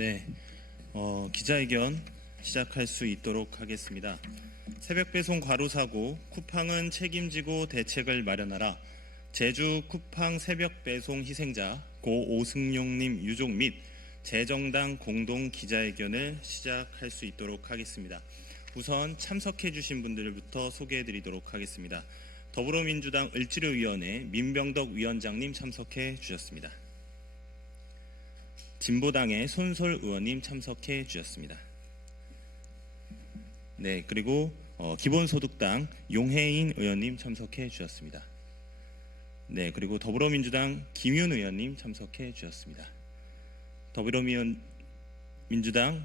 네, 기자회견 시작할 수 있도록 하겠습니다. 새벽 배송 과로 사고, 쿠팡은 책임지고 대책을 마련하라. 제주 쿠팡 새벽 배송 희생자 고 오승용님 유족 및 재정당 공동 기자회견을 시작할 수 있도록 하겠습니다. 우선 참석해 주신 분들부터 소개해 드리도록 하겠습니다. 더불어민주당 을지로위원회 민병덕 위원장님 참석해 주셨습니다. 진보당의 손솔 의원님 참석해 주셨습니다. 네, 그리고 기본소득당 용혜인 의원님 참석해 주셨습니다. 네, 그리고 더불어민주당 김윤 의원님 참석해 주셨습니다. 더불어민주당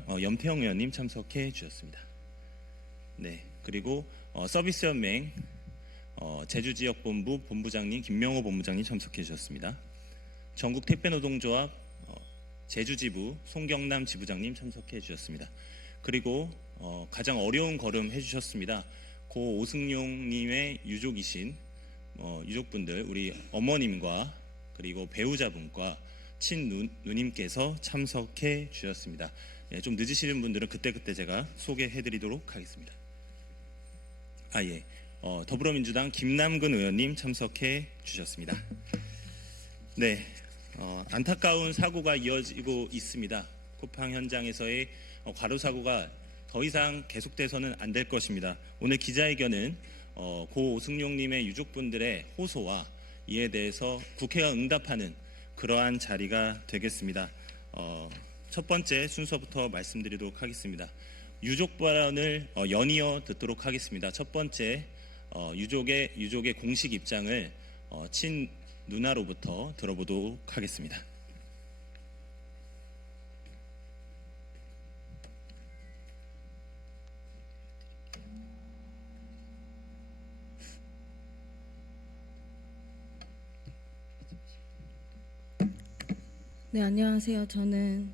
염태영 의원님 참석해 주셨습니다. 네, 그리고 서비스연맹 제주지역본부 본부장님 김명호 본부장님 참석해 주셨습니다. 전국택배노동조합 제주지부 송경남 지부장님 참석해 주셨습니다. 그리고 가장 어려운 걸음 해주셨습니다. 고 오승용님의 유족이신 유족분들, 우리 어머님과 그리고 배우자분과 친누님께서 참석해 주셨습니다. 예, 좀 늦으시는 분들은 그때그때 제가 소개해 드리도록 하겠습니다. 더불어민주당 김남근 의원님 참석해 주셨습니다. 네, 안타까운 사고가 이어지고 있습니다. 쿠팡 현장에서의 과로 사고가 더 이상 계속돼서는 안 될 것입니다. 오늘 기자회견은 고 오승용님의 유족분들의 호소와 이에 대해서 국회가 응답하는 그러한 자리가 되겠습니다. 첫 번째 순서부터 말씀드리도록 하겠습니다. 유족 발언을 연이어 듣도록 하겠습니다. 첫 번째 유족의 공식 입장을 친 누나로부터 들어보도록 하겠습니다. 네, 안녕하세요. 저는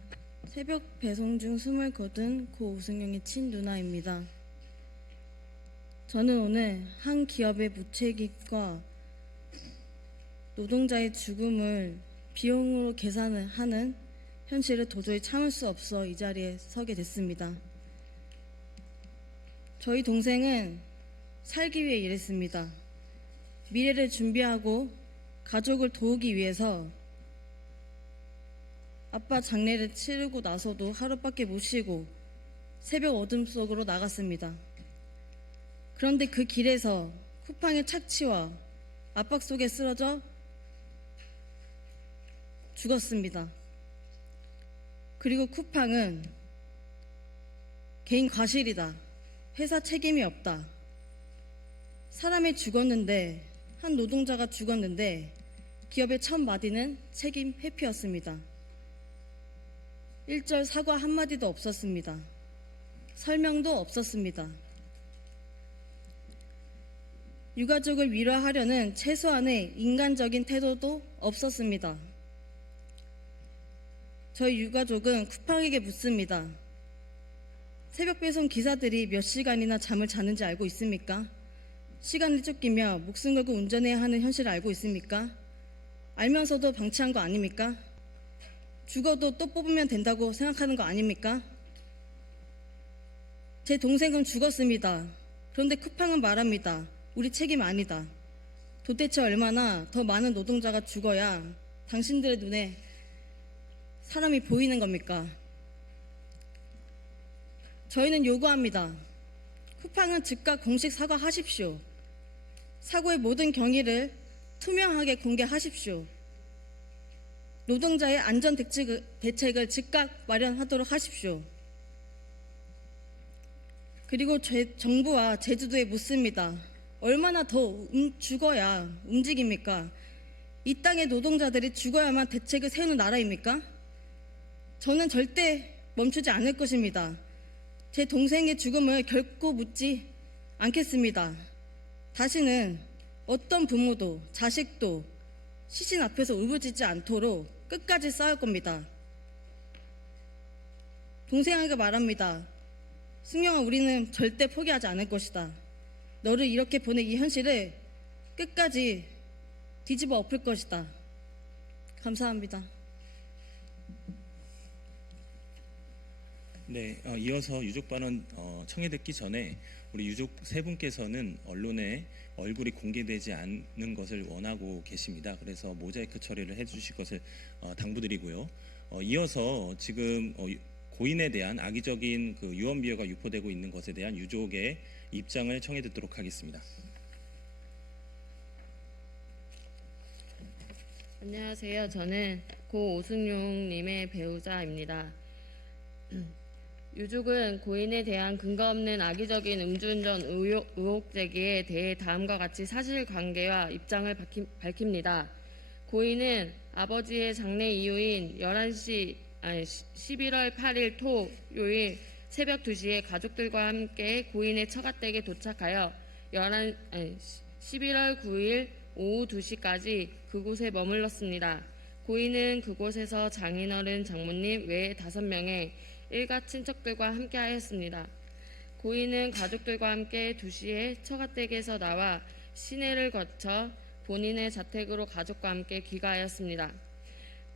새벽 배송 중 숨을 거둔 고 오승용의 친누나입니다. 저는 오늘 한 기업의 무책임과 노동자의 죽음을 비용으로 계산을 하는 현실을 도저히 참을 수 없어 이 자리에 서게 됐습니다. 저희 동생은 살기 위해 일했습니다. 미래를 준비하고 가족을 도우기 위해서 아빠 장례를 치르고 나서도 하루밖에 못 쉬고 새벽 어둠 속으로 나갔습니다. 그런데 그 길에서 쿠팡의 착취와 압박 속에 쓰러져 죽었습니다. 그리고 쿠팡은 개인 과실이다. 회사 책임이 없다. 사람이 죽었는데, 한 노동자가 죽었는데 기업의 첫 마디는 책임 회피였습니다. 1절 사과 한마디도 없었습니다. 설명도 없었습니다. 유가족을 위로하려는 최소한의 인간적인 태도도 없었습니다. 저희 유가족은 쿠팡에게 묻습니다. 새벽 배송 기사들이 몇 시간이나 잠을 자는지 알고 있습니까? 시간을 쫓기며 목숨 걸고 운전해야 하는 현실을 알고 있습니까? 알면서도 방치한 거 아닙니까? 죽어도 또 뽑으면 된다고 생각하는 거 아닙니까? 제 동생은 죽었습니다. 그런데 쿠팡은 말합니다. 우리 책임 아니다. 도대체 얼마나 더 많은 노동자가 죽어야 당신들의 눈에 사람이 보이는 겁니까? 저희는 요구합니다. 쿠팡은 즉각 공식 사과하십시오. 사고의 모든 경위를 투명하게 공개하십시오. 노동자의 안전 대책을 즉각 마련하도록 하십시오. 그리고 정부와 제주도에 묻습니다. 얼마나 더 죽어야 움직입니까? 이 땅의 노동자들이 죽어야만 대책을 세우는 나라입니까? 저는 절대 멈추지 않을 것입니다. 제 동생의 죽음을 결코 묻지 않겠습니다. 다시는 어떤 부모도 자식도 시신 앞에서 울부짖지 않도록 끝까지 싸울 겁니다. 동생에게 말합니다. 승용아, 우리는 절대 포기하지 않을 것이다. 너를 이렇게 보낸 이 현실을 끝까지 뒤집어 엎을 것이다. 감사합니다. 네, 이어서 유족 발언 청해 듣기 전에 우리 유족 세 분께서는 언론에 얼굴이 공개되지 않는 것을 원하고 계십니다. 그래서 모자이크 처리를 해주실 것을 당부드리고요. 이어서 지금 고인에 대한 악의적인 그 유언비어가 유포되고 있는 것에 대한 유족의 입장을 청해 듣도록 하겠습니다. 안녕하세요. 저는 고 오승용님의 배우자입니다. 유족은 고인에 대한 근거 없는 악의적인 음주운전 의혹 제기에 대해 다음과 같이 사실관계와 입장을 밝힙니다. 고인은 아버지의 장례 이후인 11월 8일 토요일 새벽 2시에 가족들과 함께 고인의 처가댁에 도착하여 11월 9일 오후 2시까지 그곳에 머물렀습니다. 고인은 그곳에서 장인어른, 장모님 외 5명의 일가 친척들과 함께 하였습니다. 고인은 가족들과 함께 2시에 처가댁에서 나와 시내를 거쳐 본인의 자택으로 가족과 함께 귀가하였습니다.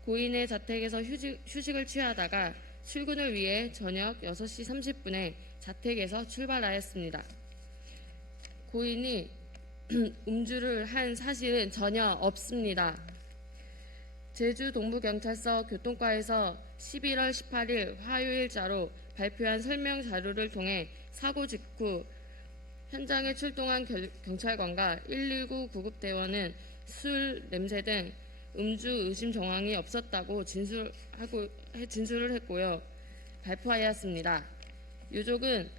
고인의 자택에서 휴식을 취하다가 출근을 위해 저녁 6시 30분에 자택에서 출발하였습니다. 고인이 음주를 한 사실은 전혀 없습니다. 제주 동부경찰서 교통과에서 11월 18일 화요일자로 발표한 설명 자료를 통해 사고 직후 현장에 출동한 경찰관과 119 구급대원은 술, 냄새 등 음주 의심 정황이 없었다고 진술을 했고요. 발표하였습니다. 유족은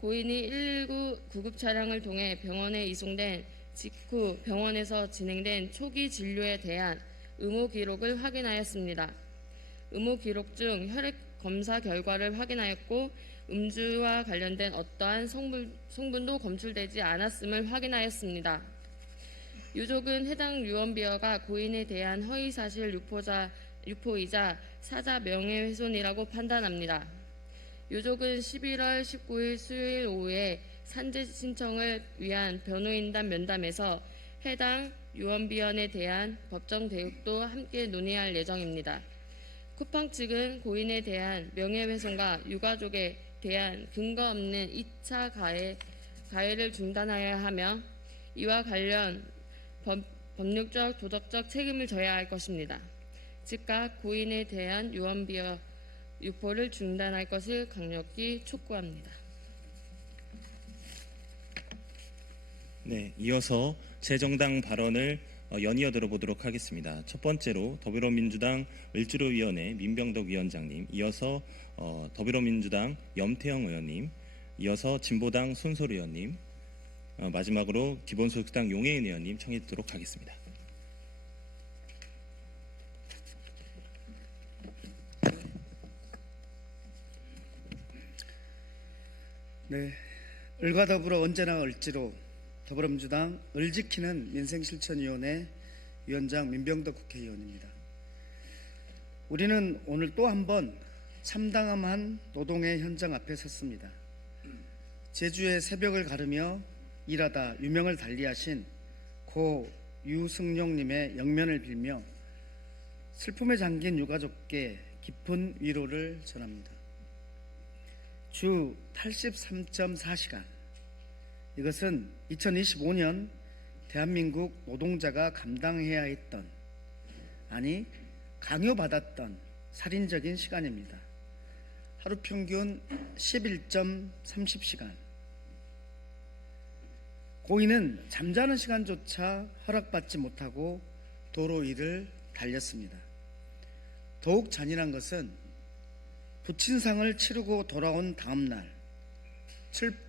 고인이 119 구급 차량을 통해 병원에 이송된 직후 병원에서 진행된 초기 진료에 대한 의무 기록을 확인하였습니다. 의무 기록 중 혈액 검사 결과를 확인하였고 음주와 관련된 어떠한 성분도 검출되지 않았음을 확인하였습니다. 유족은 해당 유언비어가 고인에 대한 허위사실 유포이자 사자 명예훼손이라고 판단합니다. 유족은 11월 19일 수요일 오후에 산재 신청을 위한 변호인단 면담에서 해당 유언비어에 대한 법정 대응도 함께 논의할 예정입니다. 쿠팡 측은 고인에 대한 명예훼손과 유가족에 대한 근거 없는 2차 가해를 중단하여야 하며 이와 관련 법률적, 도덕적 책임을 져야 할 것입니다. 즉각 고인에 대한 유언비어 유포를 중단할 것을 강력히 촉구합니다. 네, 이어서 제 정당 발언을 연이어 들어보도록 하겠습니다. 첫 번째로 더불어민주당 을지로위원회 민병덕 위원장님, 이어서 더불어민주당 염태영 의원님, 이어서 진보당 손솔 의원님, 마지막으로 기본소득당 용해인 의원님 청해 듣도록 하겠습니다. 네, 을과 더불어 언제나 을지로 더불어민주당 을지키는 민생실천위원회 위원장 민병덕 국회의원입니다. 우리는 오늘 또 한 번 참담한 노동의 현장 앞에 섰습니다. 제주의 새벽을 가르며 일하다 유명을 달리하신 고 유승용님의 영면을 빌며 슬픔에 잠긴 유가족께 깊은 위로를 전합니다. 주 83.4시간, 이것은 2025년 대한민국 노동자가 감당해야 했던, 아니 강요받았던 살인적인 시간입니다. 하루 평균 11.30시간. 고인은 잠자는 시간조차 허락받지 못하고 도로 위를 달렸습니다. 더욱 잔인한 것은 부친상을 치르고 돌아온 다음날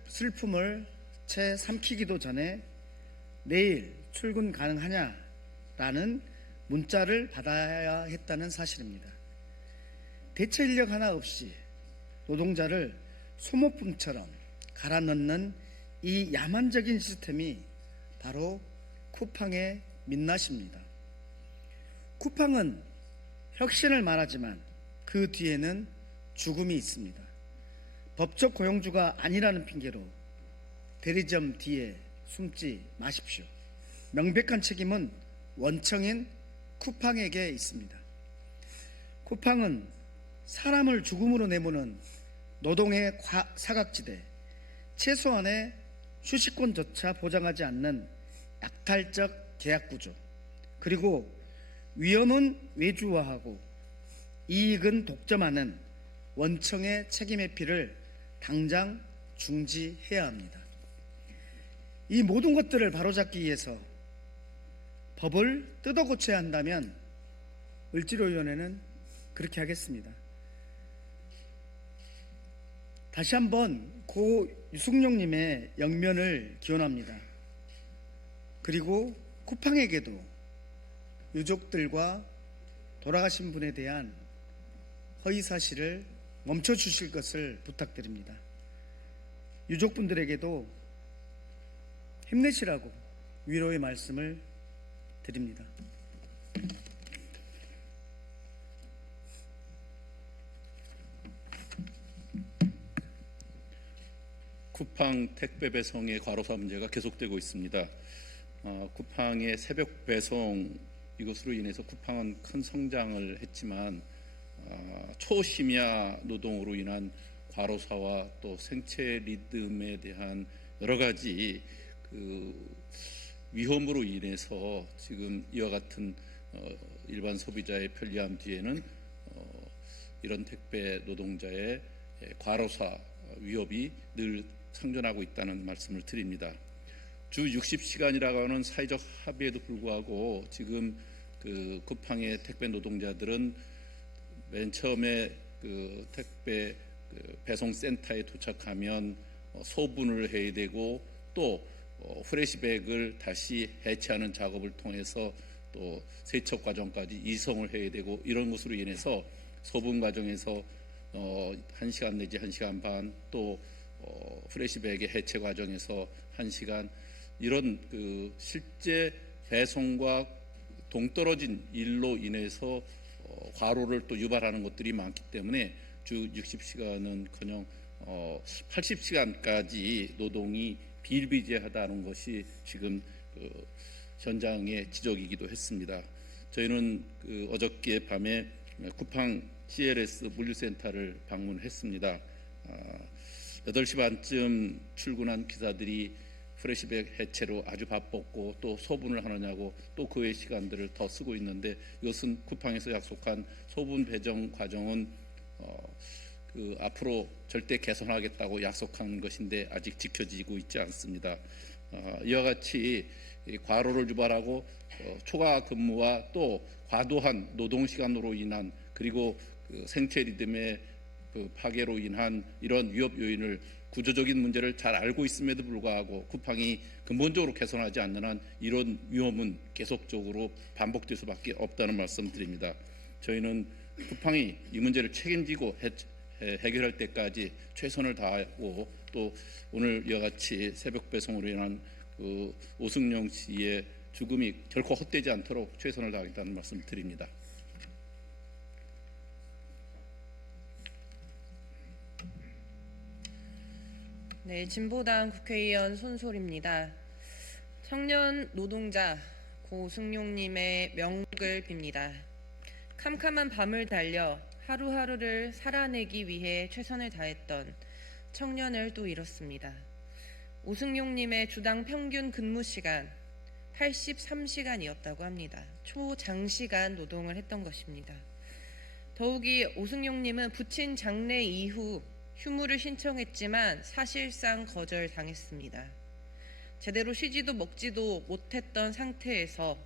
슬픔을 채 삼키기도 전에 내일 출근 가능하냐라는 문자를 받아야 했다는 사실입니다. 대체 인력 하나 없이 노동자를 소모품처럼 갈아 넣는 이 야만적인 시스템이 바로 쿠팡의 민낯입니다. 쿠팡은 혁신을 말하지만 그 뒤에는 죽음이 있습니다. 법적 고용주가 아니라는 핑계로 대리점 뒤에 숨지 마십시오. 명백한 책임은 원청인 쿠팡에게 있습니다. 쿠팡은 사람을 죽음으로 내모는 노동의 사각지대, 최소한의 휴식권조차 보장하지 않는 약탈적 계약구조, 그리고 위험은 외주화하고 이익은 독점하는 원청의 책임 회피를 당장 중지해야 합니다. 이 모든 것들을 바로잡기 위해서 법을 뜯어 고쳐야 한다면 을지로위원회는 그렇게 하겠습니다. 다시 한번 고 유승용님의 영면을 기원합니다. 그리고 쿠팡에게도 유족들과 돌아가신 분에 대한 허위사실을 멈춰주실 것을 부탁드립니다. 유족분들에게도 힘내시라고 위로의 말씀을 드립니다. 쿠팡 택배 배송의 과로사 문제가 계속되고 있습니다. 쿠팡의 새벽 배송 이것으로 인해서 쿠팡은 큰 성장을 했지만 초심야 노동으로 인한 과로사와 또 생체 리듬에 대한 여러 가지 위험으로 인해서 지금 이와 같은 일반 소비자의 편리함 뒤에는 이런 택배 노동자의 과로사 위협이 늘 상존하고 있다는 말씀을 드립니다. 주 60시간이라고 하는 사회적 합의에도 불구하고 지금 쿠팡의 택배 노동자들은 맨 처음에 택배 배송 센터에 도착하면 소분을 해야 되고 또 프레시백을 다시 해체하는 작업을 통해서 또 세척 과정까지 이송을 해야 되고 이런 것으로 인해서 소분 과정에서 1시간 내지 1시간 반 또 프레시백의 해체 과정에서 1시간 이런 실제 배송과 동떨어진 일로 인해서 과로를 또 유발하는 것들이 많기 때문에 주 60시간은커녕 80시간까지 노동이 비일비재하다는 것이 지금 현장의 지적이기도 했습니다. 저희는 어저께 밤에 쿠팡 CLS 물류센터를 방문했습니다. 8시 반쯤 출근한 기사들이 프레시백 해체로 아주 바빴고 또 소분을 하느냐고 또 그 외 시간들을 더 쓰고 있는데 이것은 쿠팡에서 약속한 소분 배정 과정은 앞으로 절대 개선하겠다고 약속한 것인데 아직 지켜지고 있지 않습니다. 이와 같이 과로를 유발하고 초과 근무와 또 과도한 노동 시간으로 인한 그리고 생체 리듬의 파괴로 인한 이런 위협 요인을 구조적인 문제를 잘 알고 있음에도 불구하고 쿠팡이 근본적으로 개선하지 않는 한 이런 위험은 계속적으로 반복될 수밖에 없다는 말씀드립니다. 저희는 쿠팡이 이 문제를 책임지고 해결할 때까지 최선을 다하고 또 오늘 이와 같이 새벽 배송으로 인한 오승용 씨의 죽음이 결코 헛되지 않도록 최선을 다하겠다는 말씀을 드립니다. 네, 진보당 국회의원 손솔입니다. 청년 노동자 고승용님의 명복을 빕니다. 캄캄한 밤을 달려 하루하루를 살아내기 위해 최선을 다했던 청년을 또 잃었습니다. 오승용님의 주당 평균 근무 시간 83시간이었다고 합니다. 초장시간 노동을 했던 것입니다. 더욱이 오승용님은 부친 장례 이후 휴무를 신청했지만 사실상 거절당했습니다. 제대로 쉬지도 먹지도 못했던 상태에서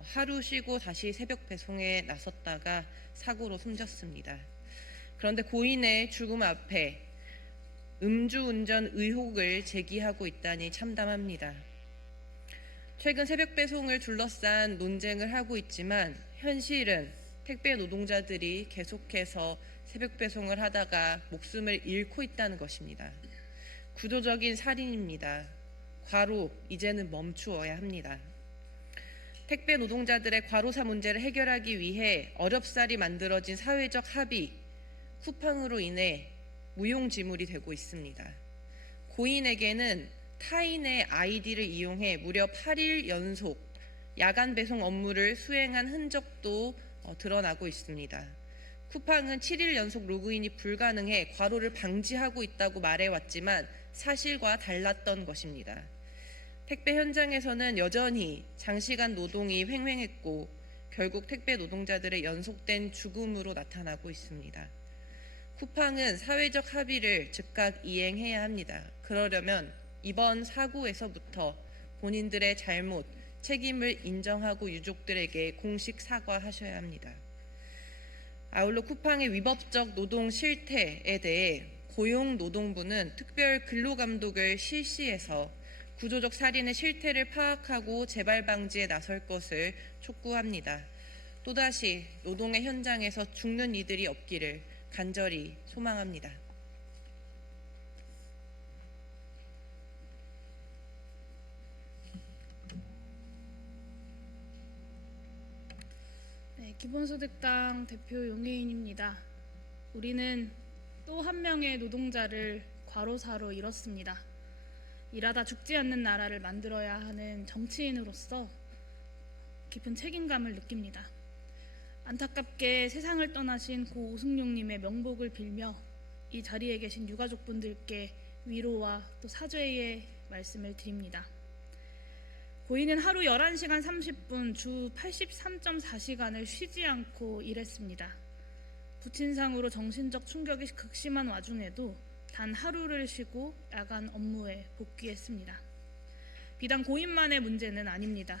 하루 쉬고 다시 새벽 배송에 나섰다가 사고로 숨졌습니다. 그런데 고인의 죽음 앞에 음주운전 의혹을 제기하고 있다니 참담합니다. 최근 새벽 배송을 둘러싼 논쟁을 하고 있지만 현실은 택배 노동자들이 계속해서 새벽 배송을 하다가 목숨을 잃고 있다는 것입니다. 구조적인 살인입니다. 과로 이제는 멈추어야 합니다. 택배 노동자들의 과로사 문제를 해결하기 위해 어렵사리 만들어진 사회적 합의 쿠팡으로 인해 무용지물이 되고 있습니다. 고인에게는 타인의 아이디를 이용해 무려 8일 연속 야간 배송 업무를 수행한 흔적도 드러나고 있습니다. 쿠팡은 7일 연속 로그인이 불가능해 과로를 방지하고 있다고 말해왔지만 사실과 달랐던 것입니다. 택배 현장에서는 여전히 장시간 노동이 횡행했고 결국 택배 노동자들의 연속된 죽음으로 나타나고 있습니다. 쿠팡은 사회적 합의를 즉각 이행해야 합니다. 그러려면 이번 사고에서부터 본인들의 잘못, 책임을 인정하고 유족들에게 공식 사과하셔야 합니다. 아울러 쿠팡의 위법적 노동 실태에 대해 고용노동부는 특별 근로감독을 실시해서 구조적 살인의 실태를 파악하고 재발 방지에 나설 것을 촉구합니다. 또다시 노동의 현장에서 죽는 이들이 없기를 간절히 소망합니다. 네, 기본소득당 대표 용혜인입니다. 우리는 또 한 명의 노동자를 과로사로 잃었습니다. 일하다 죽지 않는 나라를 만들어야 하는 정치인으로서 깊은 책임감을 느낍니다. 안타깝게 세상을 떠나신 고 오승용님의 명복을 빌며 이 자리에 계신 유가족분들께 위로와 또 사죄의 말씀을 드립니다. 고인은 하루 11시간 30분 주 83.4시간을 쉬지 않고 일했습니다. 부친상으로 정신적 충격이 극심한 와중에도 단 하루를 쉬고 야간 업무에 복귀했습니다. 비단 고인만의 문제는 아닙니다.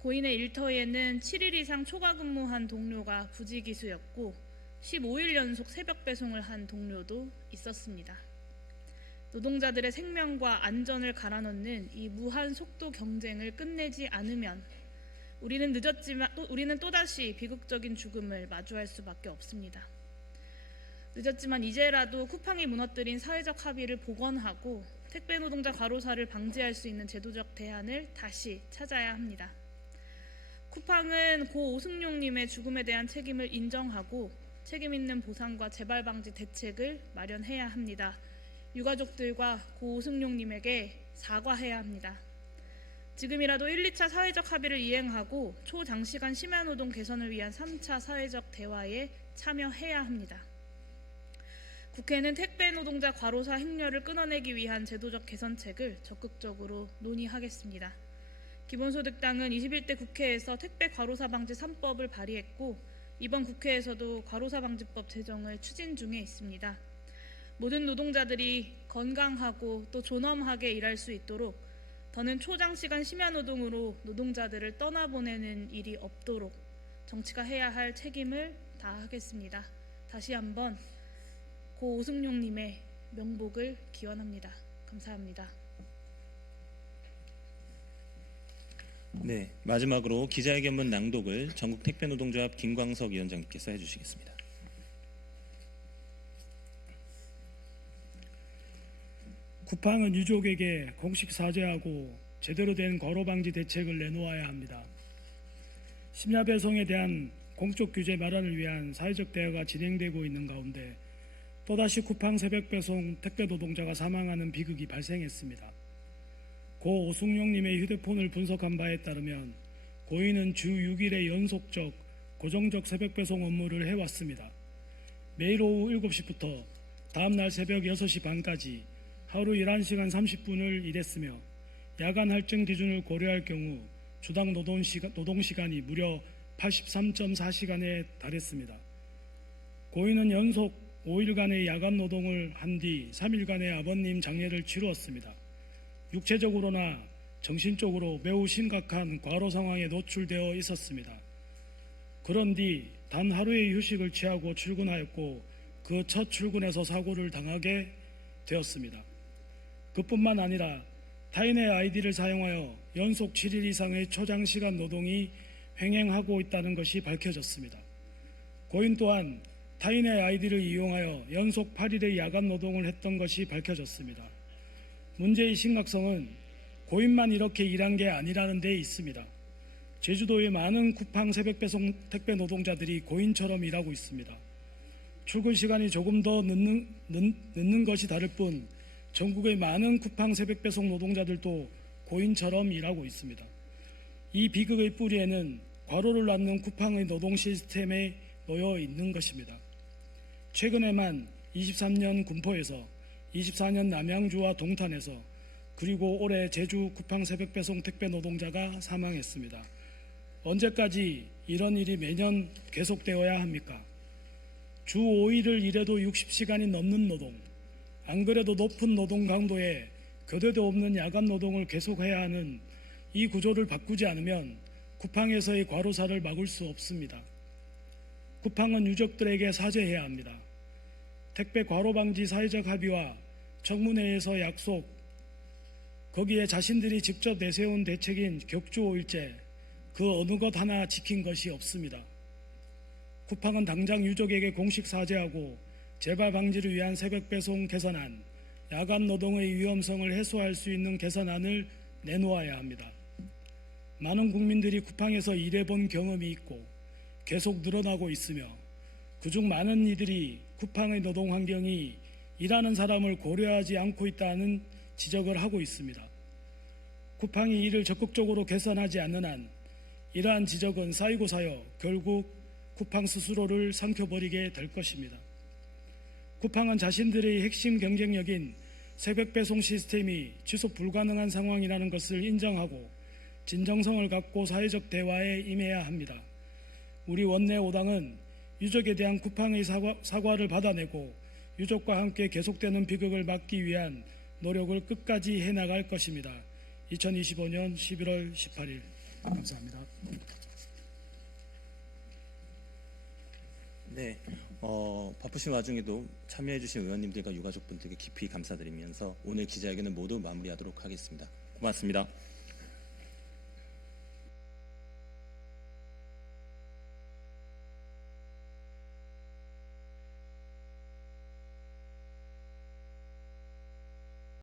고인의 일터에는 7일 이상 초과 근무한 동료가 부지기수였고 15일 연속 새벽 배송을 한 동료도 있었습니다. 노동자들의 생명과 안전을 갈아넣는 이 무한 속도 경쟁을 끝내지 않으면 우리는 또다시 비극적인 죽음을 마주할 수밖에 없습니다. 늦었지만 이제라도 쿠팡이 무너뜨린 사회적 합의를 복원하고 택배 노동자 과로사를 방지할 수 있는 제도적 대안을 다시 찾아야 합니다. 쿠팡은 고 오승용님의 죽음에 대한 책임을 인정하고 책임 있는 보상과 재발 방지 대책을 마련해야 합니다. 유가족들과 고 오승용님에게 사과해야 합니다. 지금이라도 1, 2차 사회적 합의를 이행하고 초장시간 심야노동 개선을 위한 3차 사회적 대화에 참여해야 합니다. 국회는 택배 노동자 과로사 행렬을 끊어내기 위한 제도적 개선책을 적극적으로 논의하겠습니다. 기본소득당은 21대 국회에서 택배 과로사 방지 3법을 발의했고 이번 국회에서도 과로사 방지법 제정을 추진 중에 있습니다. 모든 노동자들이 건강하고 또 존엄하게 일할 수 있도록 더는 초장시간 심야노동으로 노동자들을 떠나보내는 일이 없도록 정치가 해야 할 책임을 다하겠습니다. 다시 한번 고 오승용님의 명복을 기원합니다. 감사합니다. 네, 마지막으로 기자회견문 낭독을 전국택배노동조합 김광석 위원장님께서 해주시겠습니다. 쿠팡은 유족에게 공식 사죄하고 제대로 된 과로 방지 대책을 내놓아야 합니다. 심야 배송에 대한 공적 규제 마련을 위한 사회적 대화가 진행되고 있는 가운데 또다시 쿠팡 새벽 배송 택배 노동자가 사망하는 비극이 발생했습니다. 고 오승용님의 휴대폰을 분석한 바에 따르면 고인은 주 6일의 연속적 고정적 새벽 배송 업무를 해왔습니다. 매일 오후 7시부터 다음날 새벽 6시 반까지 하루 11시간 30분을 일했으며 야간 할증 기준을 고려할 경우 주당 노동시간이 무려 83.4시간에 달했습니다. 고인은 연속 5일간의 야간 노동을 한 뒤 3일간의 아버님 장례를 치루었습니다. 육체적으로나 정신적으로 매우 심각한 과로 상황에 노출되어 있었습니다. 그런 뒤 단 하루의 휴식을 취하고 출근하였고 그 첫 출근에서 사고를 당하게 되었습니다. 그뿐만 아니라 타인의 아이디를 사용하여 연속 7일 이상의 초장시간 노동이 횡행하고 있다는 것이 밝혀졌습니다. 고인 또한 타인의 아이디를 이용하여 연속 8일의 야간 노동을 했던 것이 밝혀졌습니다. 문제의 심각성은 고인만 이렇게 일한 게 아니라는 데 있습니다. 제주도의 많은 쿠팡 새벽 배송 택배 노동자들이 고인처럼 일하고 있습니다. 출근 시간이 조금 더 늦는 것이 다를 뿐 전국의 많은 쿠팡 새벽 배송 노동자들도 고인처럼 일하고 있습니다. 이 비극의 뿌리에는 과로를 낳는 쿠팡의 노동 시스템에 놓여 있는 것입니다. 최근에만 23년 군포에서 24년 남양주와 동탄에서 그리고 올해 제주 쿠팡 새벽 배송 택배 노동자가 사망했습니다. 언제까지 이런 일이 매년 계속되어야 합니까? 주 5일을 일해도 60시간이 넘는 노동, 안 그래도 높은 노동 강도에 교대도 없는 야간 노동을 계속해야 하는 이 구조를 바꾸지 않으면 쿠팡에서의 과로사를 막을 수 없습니다. 쿠팡은 유족들에게 사죄해야 합니다. 택배 과로 방지 사회적 합의와 청문회에서 약속, 거기에 자신들이 직접 내세운 대책인 격주 5일제, 그 어느 것 하나 지킨 것이 없습니다. 쿠팡은 당장 유족에게 공식 사죄하고 재발 방지를 위한 새벽 배송 개선안, 야간 노동의 위험성을 해소할 수 있는 개선안을 내놓아야 합니다. 많은 국민들이 쿠팡에서 일해본 경험이 있고 계속 늘어나고 있으며 그중 많은 이들이 쿠팡의 노동 환경이 일하는 사람을 고려하지 않고 있다는 지적을 하고 있습니다. 쿠팡이 이를 적극적으로 개선하지 않는 한 이러한 지적은 쌓이고 쌓여 결국 쿠팡 스스로를 삼켜버리게 될 것입니다. 쿠팡은 자신들의 핵심 경쟁력인 새벽 배송 시스템이 지속 불가능한 상황이라는 것을 인정하고 진정성을 갖고 사회적 대화에 임해야 합니다. 우리 원내 5당은 유족에 대한 쿠팡의 사과를 받아내고 유족과 함께 계속되는 비극을 막기 위한 노력을 끝까지 해나갈 것입니다. 2025년 11월 18일 감사합니다. 네, 바쁘신 와중에도 참여해주신 의원님들과 유가족분들께 깊이 감사드리면서 오늘 기자회견은 모두 마무리하도록 하겠습니다. 고맙습니다.